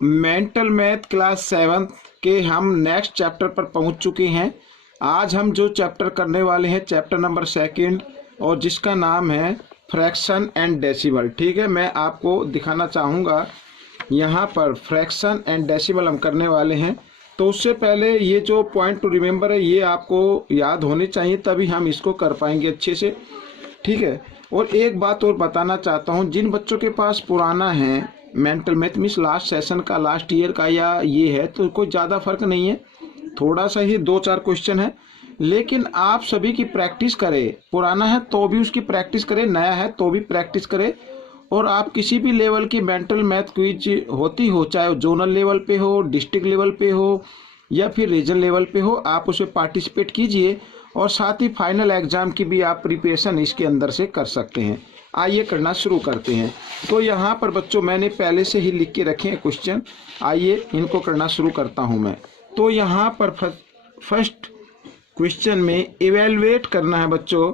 Mental math class 7 के हम next chapter पर पहुंच चुके हैं। आज हम जो चैप्टर करने वाले हैं चैप्टर नंबर 2 और जिसका नाम है फ्रैक्शन एंड डेसिमल। ठीक है, मैं आपको दिखाना चाहूँगा यहाँ पर फ्रैक्शन एंड डेसिमल हम करने वाले हैं। तो उससे पहले ये जो पॉइंट टू रिमेंबर है ये आपको याद होने चाहिए, तभी हम इसको कर पाएंगे अच्छे से। ठीक है, और एक बात और बताना चाहता हूँ, जिन बच्चों के पास पुराना है mental math means last session का, लास्ट ईयर का या ये है, तो कोई ज़्यादा फर्क नहीं है, थोड़ा सा ही 2-4 क्वेश्चन है। लेकिन आप सभी की प्रैक्टिस करें, पुराना है तो भी उसकी प्रैक्टिस करें, नया है तो भी प्रैक्टिस करें। और आप किसी भी लेवल की मेंटल मैथ क्विज होती हो, चाहे वो जोनल लेवल पे हो, डिस्ट्रिक्ट लेवल पे हो या फिर रीजन लेवल पे हो, आप उसमें पार्टिसिपेट कीजिए और साथ ही फाइनल एग्जाम की भी आप प्रिपरेशन इसके अंदर से कर सकते हैं। आइए करना शुरू करते हैं। तो यहाँ पर बच्चों मैंने पहले से ही लिख के रखे हैं क्वेश्चन, आइए इनको करना शुरू करता हूँ मैं। तो यहाँ पर फर्स्ट क्वेश्चन में इवेलुएट करना है बच्चों,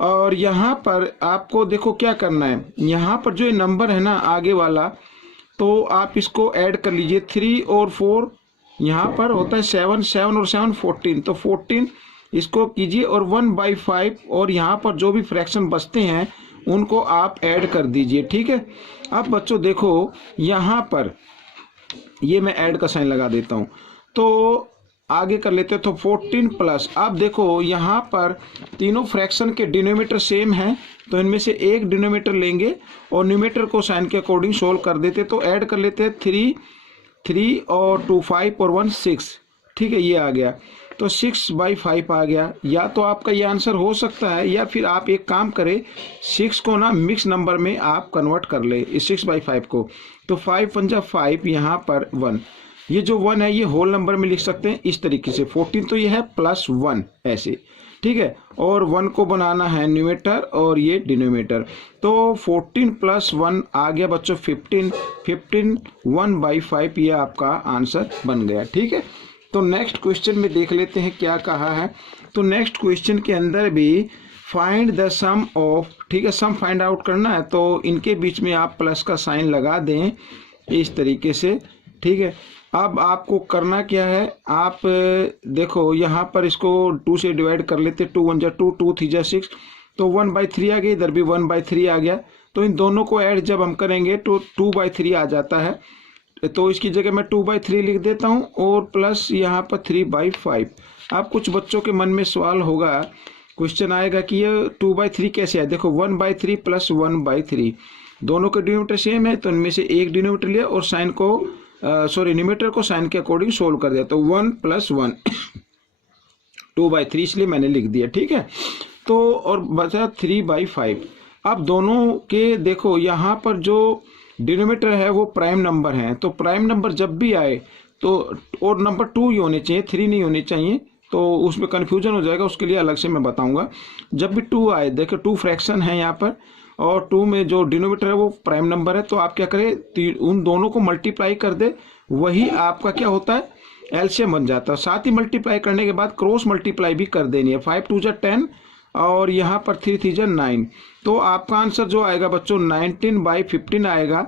और यहाँ पर आपको देखो क्या करना है। यहाँ पर जो ये नंबर है ना आगे वाला, तो आप इसको ऐड कर लीजिए। 3 और 4 यहाँ पर होता है 7, 7 और 7 14, तो 14 इसको कीजिए और 1/5 और यहाँ पर जो भी फ्रैक्शन बचते हैं उनको आप ऐड कर दीजिए। ठीक है, अब बच्चों देखो यहाँ पर ये मैं ऐड का साइन लगा देता हूँ, तो आगे कर लेते हैं। तो 14 प्लस, अब देखो यहाँ पर तीनों फ्रैक्शन के डिनोमीटर सेम हैं, तो इनमें से एक डिनोमीटर लेंगे और न्यूमेटर को साइन के अकॉर्डिंग सोल्व कर देते। तो ऐड कर लेते हैं 3 और 2 5 और 1 6। ठीक है, ये आ गया, तो 6/5 आ गया। या तो आपका ये आंसर हो सकता है, या फिर आप एक काम करें, 6 को ना मिक्स नंबर में आप कन्वर्ट कर ले इस 6/5 को। तो 5 पंजा 5, यहाँ पर 1, ये जो 1 है ये होल नंबर में लिख सकते हैं इस तरीके से। 14 तो ये है +1 ऐसे। ठीक है, और 1 को बनाना है न्यूमेटर और ये डिनोमिनेटर। तो 14 + 1 आ गया बच्चों 15। 15 1/5 ये आपका आंसर बन गया। ठीक है, तो नेक्स्ट क्वेश्चन में देख लेते हैं क्या कहा है। तो नेक्स्ट क्वेश्चन के अंदर भी फाइंड द सम ऑफ, ठीक है, सम फाइंड आउट करना है, तो इनके बीच में आप प्लस का साइन लगा दें इस तरीके से। ठीक है, अब आपको करना क्या है, आप देखो यहाँ पर इसको 2 से डिवाइड कर लेते। 2 1 जा 2, 2 3 जा 6, तो 1/3 आ गई, इधर भी 1/3 आ गया। तो इन दोनों को ऐड जब हम करेंगे तो 2/3 आ जाता है, तो इसकी जगह मैं 2/3 लिख देता हूँ और प्लस यहाँ पर 3/5। अब कुछ बच्चों के मन में सवाल होगा, क्वेश्चन आएगा कि ये 2/3 कैसे है। देखो 1/3 + 1/3 दोनों के डिनोमीटर सेम है, तो इनमें से एक डिनोमीटर लिया और साइन को न्यूमेटर को साइन के अकॉर्डिंग सोल्व कर दिया। तो 1 + 1 2/3 इसलिए मैंने लिख दिया। ठीक है, तो और बचा 3/5। अब दोनों के देखो यहाँ पर जो डिनोमीटर है वो प्राइम नंबर है, तो प्राइम नंबर जब भी आए तो और नंबर 2 ही होने चाहिए, 3 नहीं होने चाहिए, तो उसमें कन्फ्यूजन हो जाएगा, उसके लिए अलग से मैं बताऊंगा। जब भी 2 आए, देखो 2 फ्रैक्शन है यहाँ पर और 2 में जो डिनोमीटर है वो प्राइम नंबर है, तो आप क्या करें, उन दोनों को मल्टीप्लाई कर दे, वही आपका क्या होता है एलसीएम बन जाता है। साथ ही मल्टीप्लाई करने के बाद क्रॉस मल्टीप्लाई भी कर देनी है। 5 2 जा 10 और यहाँ पर 3 3 जा 9, तो आपका आंसर जो आएगा बच्चों 19/15 आएगा।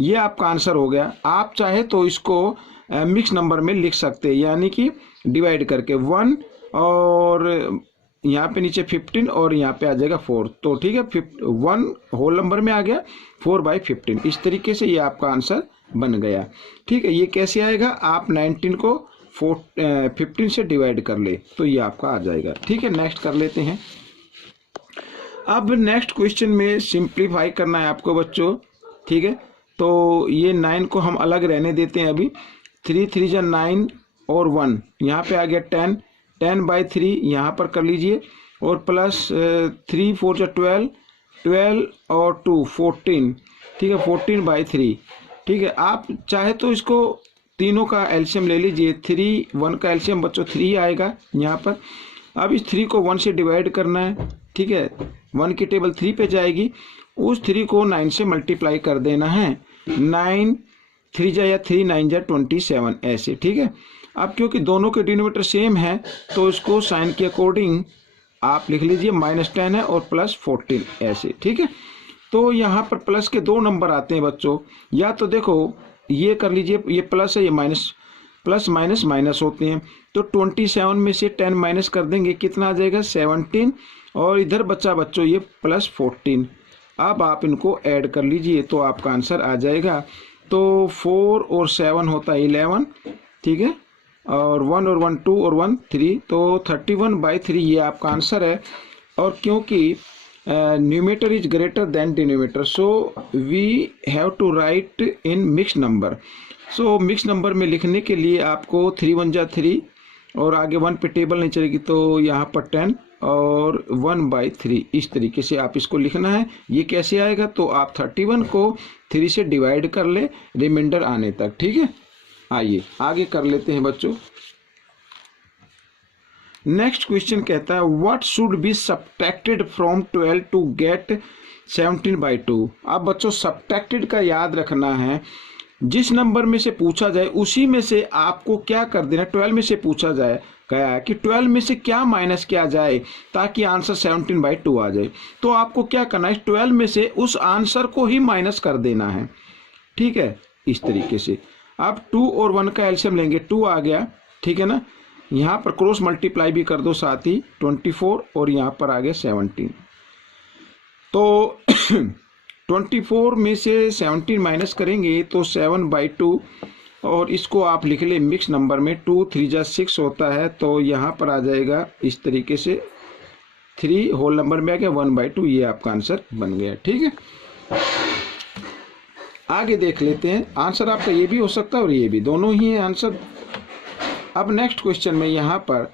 ये आपका आंसर हो गया। आप चाहे तो इसको मिक्स नंबर में लिख सकते हैं, यानी कि डिवाइड करके 1 और यहाँ पे नीचे 15 और यहाँ पे आ जाएगा 4। तो ठीक है, 1 होल नंबर में आ गया 4/15। इस तरीके से ये आपका आंसर बन गया। ठीक है, ये कैसे आएगा, आप 19 को 15 से डिवाइड कर ले तो ये आपका आ जाएगा। ठीक है, नेक्स्ट कर लेते हैं। अब नेक्स्ट क्वेश्चन में सिंप्लीफाई करना है आपको बच्चों। ठीक है, तो ये 9 को हम अलग रहने देते हैं अभी। 3 3 जा 9 और 1 यहाँ पे आ गया 10, 10/3 यहाँ पर कर लीजिए और प्लस 3 4 जा 12, 12 और 2 14। ठीक है, 14/3। ठीक है, आप चाहे तो इसको तीनों का एलसीएम ले लीजिए। 3 1 का एलसीएम बच्चों 3 आएगा यहाँ पर। अब इस 3 को 1 से डिवाइड करना है। ठीक है, 1 की टेबल 3 पे जाएगी, उस 3 को 9 से मल्टीप्लाई कर देना है। 9 3 जा या 3 9 जा 27 ऐसे। ठीक है, अब क्योंकि दोनों के डिनोमीटर सेम है तो इसको साइन के अकॉर्डिंग आप लिख लीजिए, -10 है और +14 ऐसे। ठीक है, तो यहाँ पर प्लस के 2 नंबर आते हैं बच्चों। या तो देखो ये कर लीजिए, ये प्लस है, ये माइनस, प्लस माइनस माइनस होते हैं। तो 27 में से 10 माइनस कर देंगे, कितना आ जाएगा 17, और इधर बच्चा बच्चों ये प्लस 14। अब आप इनको ऐड कर लीजिए तो आपका आंसर आ जाएगा। तो 4 और 7 होता है 11, ठीक है, और 1 और 1 2 और 1 3, तो 31/3 ये आपका आंसर है। और क्योंकि numerator is greater than denominator, so we have to write in mix number. So mix number में लिखने के लिए आपको 3 1 जा 3 और आगे 1 पे टेबल नहीं चलेगी, तो यहाँ पर 10 और 1/3 इस तरीके से आप इसको लिखना है। ये कैसे आएगा, तो आप 31 को 3 से डिवाइड कर ले रिमाइंडर आने तक, ठीक है। आइए आगे कर लेते हैं बच्चों। नेक्स्ट क्वेश्चन कहता है what should be subtracted from 12 to get 17/2। अब बच्चों सब्ट्रैक्टेड का याद रखना है, जिस नंबर में से पूछा जाए उसी में से आपको क्या कर देना। 12 में से पूछा जाए गया है कि 12 में से क्या माइनस किया जाए ताकि आंसर 17/2 आ जाए, तो आपको क्या करना है, 12 में से उस आंसर को ही माइनस कर देना है, ठीक है, इस तरीके से। अब 2 और 1 का एलसीएम लेंगे, 2 आ गया, ठीक है ना, यहाँ पर क्रॉस मल्टीप्लाई भी कर दो साथ ही, 24 और यहाँ पर आ गया 17। तो 24 में से 17 माइनस करेंगे तो 7/2, और इसको आप लिख ले मिक्स नंबर में, 2 3 जा 6 होता है, तो यहाँ पर आ जाएगा इस तरीके से, 3 होल नंबर में आ गया 1/2, ये आपका आंसर बन गया, ठीक है। आगे देख लेते हैं, आंसर आपका ये भी हो सकता है और ये भी, दोनों ही है आंसर। अब नेक्स्ट क्वेश्चन में यहाँ पर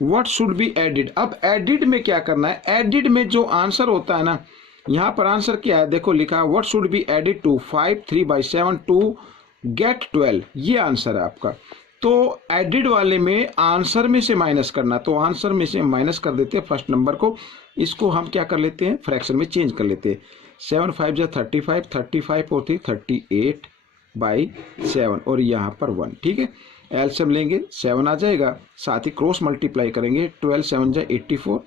व्हाट शुड बी एडिड। अब एडिड में क्या करना है, एडिड में जो आंसर होता है ना, यहाँ पर आंसर क्या है, देखो लिखा what should be added to 5 3/7 to get 12, ये आंसर है आपका। तो एडिड वाले में आंसर में से माइनस करना, तो आंसर में से माइनस कर देते हैं फर्स्ट नंबर को, इसको हम क्या कर लेते हैं फ्रैक्शन में चेंज कर लेते हैं। 7 5 जा 35, 35 और 3 38/7 और यहाँ पर 1, ठीक है। एलसीएम लेंगे 7 आ जाएगा, साथ ही क्रॉस मल्टीप्लाई करेंगे, 12 7 जा 84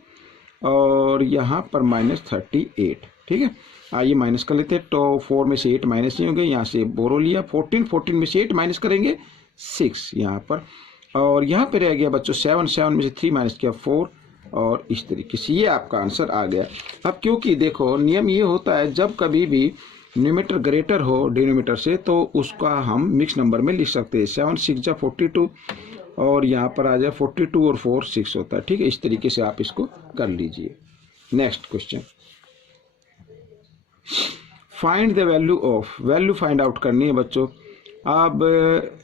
और यहाँ पर -38, ठीक है। आइए माइनस कर लेते हैं, तो 4 में से 8 माइनस नहीं होंगे, यहाँ से बोरो लिया 14 में से 8 माइनस करेंगे 6 यहाँ पर, और यहाँ पे रह गया बच्चों 7 में से 3 माइनस किया 4, और इस तरीके से ये आपका आंसर आ गया। अब क्योंकि देखो नियम ये होता है, जब कभी भी न्यूमेटर ग्रेटर हो डिनोमिनेटर से तो उसका हम मिक्स नंबर में लिख सकते हैं। 7 6 जा 42 और यहाँ पर आ जाए 42 और 4 6 होता है, ठीक है। इस तरीके से आप इसको कर लीजिए। Next question, find the value of, value find out करनी है बच्चों। अब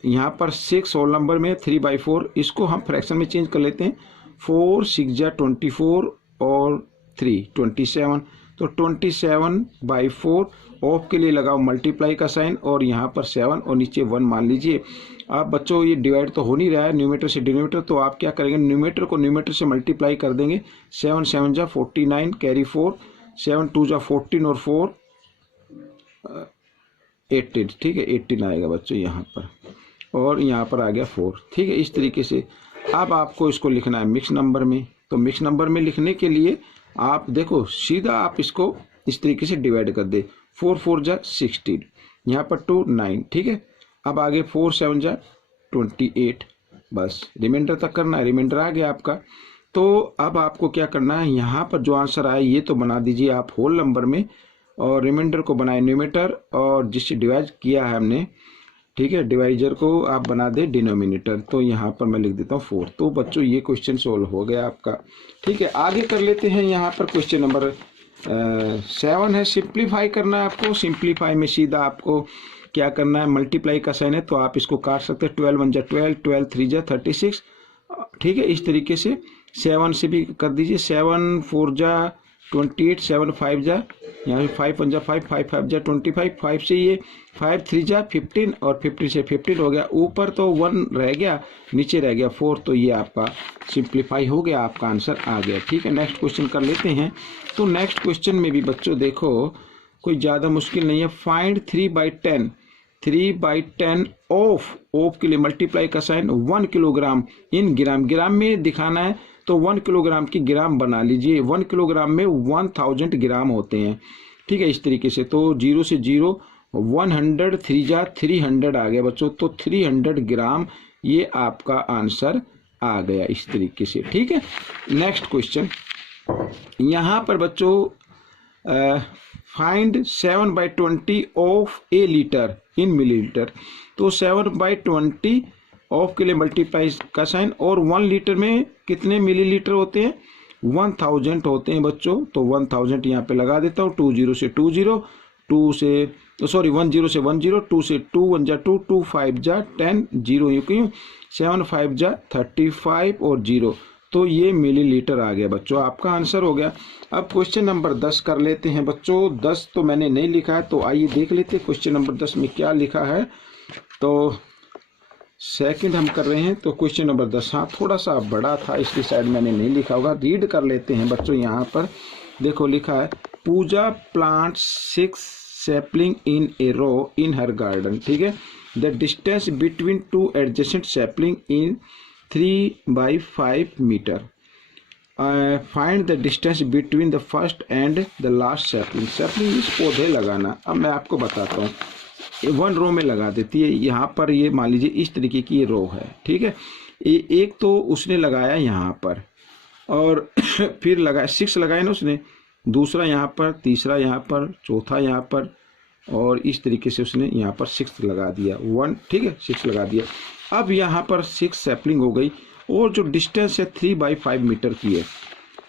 यहाँ पर 6 होल नंबर में 3/4, इसको हम फ्रैक्शन में चेंज कर लेते हैं। 4 6 जा 24 और 3 27, तो 27/4 ऑफ के लिए लगाओ मल्टीप्लाई का साइन और यहाँ पर 7 और नीचे 1 मान लीजिए। अब बच्चों ये डिवाइड तो हो नहीं रहा है न्यूमेटर से डिनोमिनेटर, तो आप क्या करेंगे, न्यूमेटर को न्यूमेटर से मल्टीप्लाई कर देंगे। 7 7 जा 49 कैरी 4, 7 2 जा 14 और 4 18, ठीक है, 18 आएगा बच्चों यहाँ पर, और यहाँ पर आ गया 4, ठीक है। इस तरीके से अब आपको इसको लिखना है मिक्स नंबर में, तो मिक्स नंबर में लिखने के लिए आप देखो सीधा आप इसको इस तरीके से डिवाइड कर दे। 4 4 जा 16, यहाँ पर 2 9, ठीक है। अब आगे 4 7 जा 28, बस रिमाइंडर तक करना है, रिमाइंडर आ गया आपका। तो अब आपको क्या करना है, यहाँ पर जो आंसर आए ये तो बना दीजिए आप होल नंबर में, और रिमाइंडर को बनाए न्यूमेटर, और जिससे डिवाइड किया है हमने, ठीक है, डिवाइजर को आप बना दे डिनोमिनेटर। तो यहाँ पर मैं लिख देता हूँ 4। तो बच्चों ये क्वेश्चन सोल्व हो गया आपका, ठीक है। आगे कर लेते हैं, यहाँ पर क्वेश्चन नंबर 7 है, सिंप्लीफाई करना है आपको। सिंप्लीफाई में सीधा आपको क्या करना है, मल्टीप्लाई का साइन है तो आप इसको काट सकते हैं। 12 1 जा 12, 12 3 जा 36, ठीक है। इस तरीके से 7 से भी कर दीजिए, 7 4 जा 28, 7 5 जा, यहाँ से 5 1 जा 5, 5 5 जा 25, 5 से ये 5 3 जा 15 और 50 से 15 हो गया। ऊपर तो 1 रह गया, नीचे रह गया 4, तो ये आपका सिंप्लीफाई हो गया, आपका आंसर आ गया, ठीक है। नेक्स्ट क्वेश्चन कर लेते हैं। तो नेक्स्ट क्वेश्चन में भी बच्चों देखो कोई ज़्यादा मुश्किल नहीं है। फाइंड 3/10, 3/10 ऑफ के लिए मल्टीप्लाई का साइन 1 किलोग्राम इन ग्राम, ग्राम में दिखाना है तो 1 किलोग्राम की ग्राम बना लीजिए। 1 किलोग्राम में 1000 ग्राम होते हैं, ठीक है। इस तरीके से तो 0 से 0 100 3 जा 300 आ गया बच्चों, तो 300 ग्राम ये आपका आंसर आ गया इस तरीके से। ठीक है, नेक्स्ट क्वेश्चन यहाँ पर बच्चों find 7/20 of A litre in millilitre. तो 7/20 ऑफ के लिए मल्टीप्लाई का साइन, और 1 लीटर में कितने मिलीलीटर होते हैं, 1000 होते हैं बच्चों। तो 1000 यहाँ पे लगा देता हूँ, 20 से 20, 10 से 10, 2 से 2 1 जा 2, 2 5 जा 10, 0 यूँ क्यों, 7 5 जा 35 और 0, तो ये मिलीलीटर आ गया बच्चों, आपका आंसर हो गया। अब क्वेश्चन नंबर 10 कर लेते हैं बच्चों। 10 तो मैंने नहीं लिखा है, तो आइए देख लेते हैं क्वेश्चन नंबर 10 में क्या लिखा है। तो सेकंड हम कर रहे हैं, तो क्वेश्चन नंबर 10 हाँ थोड़ा सा बड़ा था इसलिए शायद मैंने नहीं लिखा होगा, रीड कर लेते हैं बच्चों। यहाँ पर देखो लिखा है, Pooja plant 6 sapling in a row in her garden. ठीक है, the distance between 2 adjacent sapling in 3/5 metre. Find the distance between the first and the last sapling. Sapling इस पौधे लगाना, अब मैं आपको बताता हूँ, 1 रो में लगा देती है। यहाँ पर ये मान लीजिए इस तरीके की ये रो है। ठीक है, एक तो उसने लगाया यहाँ पर, और फिर लगाया 6 लगाया ना उसने, दूसरा यहाँ पर, तीसरा यहाँ पर, चौथा यहाँ पर, और इस तरीके से उसने यहाँ पर 6 लगा दिया 1। ठीक है, 6 लगा दिया। अब यहाँ पर 6 सैपलिंग हो गई, और जो डिस्टेंस है 3/5 मीटर की है,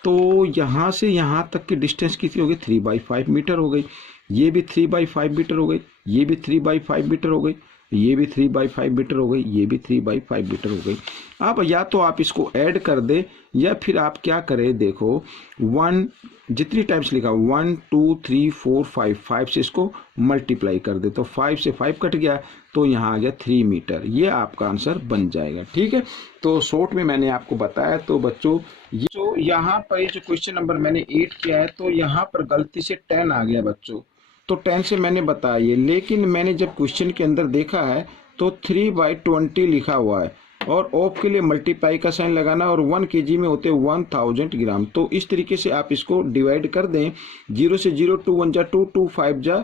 तो यहाँ से यहाँ तक की डिस्टेंस कितनी हो गई, 3/5 मीटर हो गई। ये भी 3/5 मीटर हो गई, ये भी 3/5 मीटर हो गई, ये भी 3/5 मीटर हो गई, ये भी 3/5 मीटर हो गई। अब या तो आप इसको ऐड कर दे, या फिर आप क्या करें, देखो 1 जितनी टाइम्स लिखा 1 2 3 4 5 से इसको मल्टीप्लाई कर दे, तो 5 से 5 कट गया, तो यहाँ आ गया 3 मीटर। ये आपका आंसर बन जाएगा। ठीक है, तो शॉर्ट में मैंने आपको बताया। तो बच्चों ये जो यहाँ पर जो क्वेश्चन नंबर मैंने 8 किया है, तो यहाँ पर गलती से 10 आ गया बच्चों, तो 10 से मैंने बताया, लेकिन मैंने जब क्वेश्चन के अंदर देखा है तो 3/20 लिखा हुआ है, और ऑफ के लिए मल्टीप्लाई का साइन लगाना, और 1 kg में होते 1000 ग्राम। तो इस तरीके से आप इसको डिवाइड कर दें, 0 से 0, 2 1 जा 2, 2 5 जा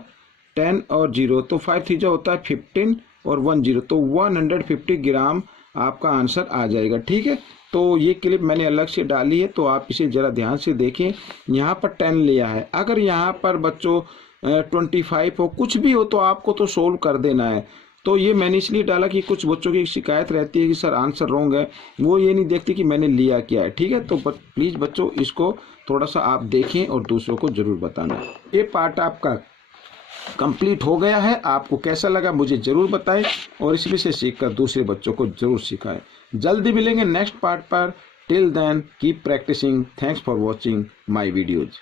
10 और 0, तो 5 3 जा होता है 15 और 1 0, तो 150 ग्राम आपका आंसर आ जाएगा। ठीक है, तो ये क्लिप मैंने अलग से डाली है, तो आप इसे ज़रा ध्यान से देखें। यहाँ पर 10 लिया है, अगर यहाँ पर बच्चों 25 हो, कुछ भी हो, तो आपको तो सोल्व कर देना है। तो ये मैंने इसलिए डाला कि कुछ बच्चों की शिकायत रहती है कि सर आंसर रॉन्ग है, वो ये नहीं देखते कि मैंने लिया क्या है। ठीक है, तो प्लीज़ बच्चों इसको थोड़ा सा आप देखें और दूसरों को ज़रूर बताना। ये पार्ट आपका कंप्लीट हो गया है। आपको कैसा लगा मुझे ज़रूर बताएं, और इसमें से सीखकर दूसरे बच्चों को ज़रूर सिखाएं। जल्दी मिलेंगे नेक्स्ट पार्ट पर। Till then keep practicing. Thanks for watching my videos.